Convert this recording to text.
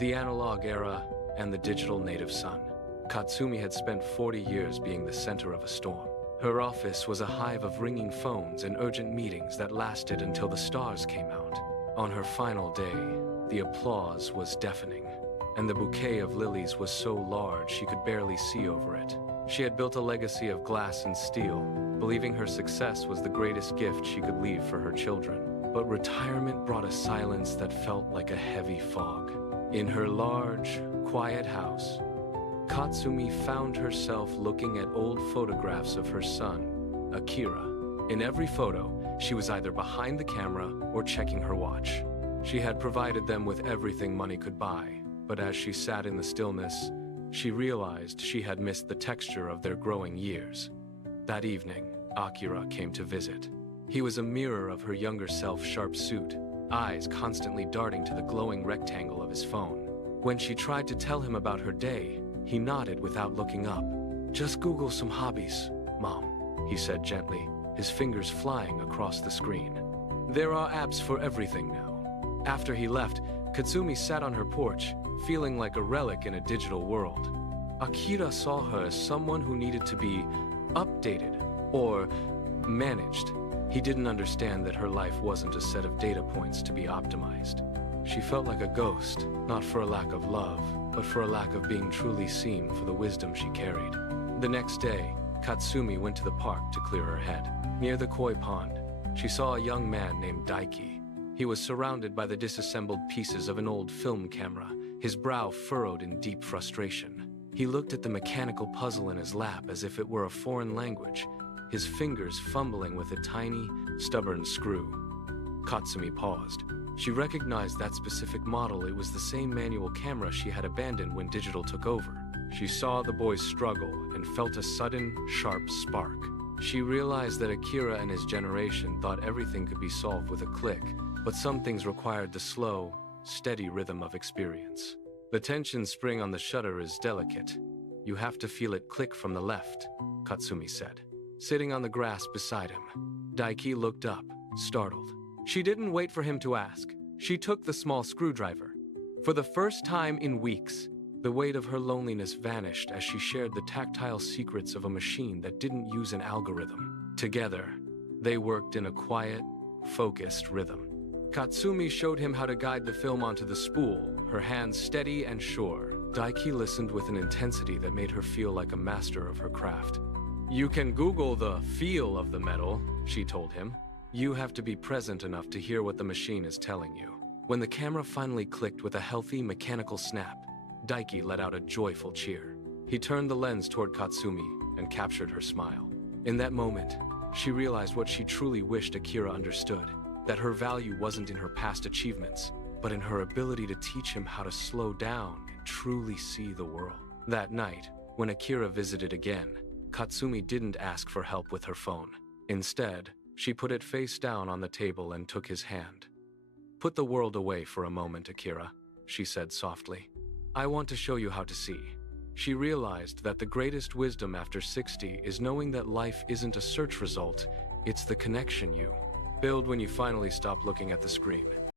The analog era and the digital native son. Katsumi had spent 40 years being the center of a storm. Her office was a hive of ringing phones and urgent meetings that lasted until the stars came out. On her final day, the applause was deafening, and the bouquet of lilies was so large she could barely see over it. She had built a legacy of glass and steel, believing her success was the greatest gift she could leave for her children. But retirement brought a silence that felt like a heavy fog. In her large, quiet house, Katsumi found herself looking at old photographs of her son, Akira. In every photo, she was either behind the camera or checking her watch. She had provided them with everything money could buy, but as she sat in the stillness, she realized she had missed the texture of their growing years. That evening, Akira came to visit. He was a mirror of her younger self's sharp suit, eyes constantly darting to the glowing rectangle of his phone. When she tried to tell him about her day, he nodded without looking up. "Just Google some hobbies, Mom," he said gently, his fingers flying across the screen. "There are apps for everything now." After he left, Katsumi sat on her porch, feeling like a relic in a digital world. Akira saw her as someone who needed to be updated or managed. He didn't understand that her life wasn't a set of data points to be optimized. She felt like a ghost, not for a lack of love, but for a lack of being truly seen for the wisdom she carried. The next day, Katsumi went to the park to clear her head. Near the koi pond, she saw a young man named Daiki. He was surrounded by the disassembled pieces of an old film camera, his brow furrowed in deep frustration. He looked at the mechanical puzzle in his lap as if it were a foreign language, his fingers fumbling with a tiny, stubborn screw. Katsumi paused. She recognized that specific model. It was the same manual camera she had abandoned when digital took over. She saw the boy struggle and felt a sudden, sharp spark. She realized that Akira and his generation thought everything could be solved with a click, but some things required the slow, steady rhythm of experience. The tension spring on the shutter is delicate. You have to feel it click from the left, Katsumi said. Sitting on the grass beside him, Daiki looked up, startled. She didn't wait for him to ask. She took the small screwdriver. For the first time in weeks, the weight of her loneliness vanished as she shared the tactile secrets of a machine that didn't use an algorithm. Together, they worked in a quiet, focused rhythm. Katsumi showed him how to guide the film onto the spool, her hands steady and sure. Daiki listened with an intensity that made her feel like a master of her craft. "You can Google the feel of the metal," she told him. "You have to be present enough to hear what the machine is telling you." When the camera finally clicked with a healthy, mechanical snap, Daiki let out a joyful cheer. He turned the lens toward Katsumi and captured her smile. In that moment, she realized what she truly wished Akira understood, that her value wasn't in her past achievements, but in her ability to teach him how to slow down and truly see the world. That night, when Akira visited again, Katsumi didn't ask for help with her phone. Instead, she put it face down on the table and took his hand. "Put the world away for a moment, Akira," she said softly. "I want to show you how to see." She realized that the greatest wisdom after 60 is knowing that life isn't a search result, it's the connection you build when you finally stop looking at the screen.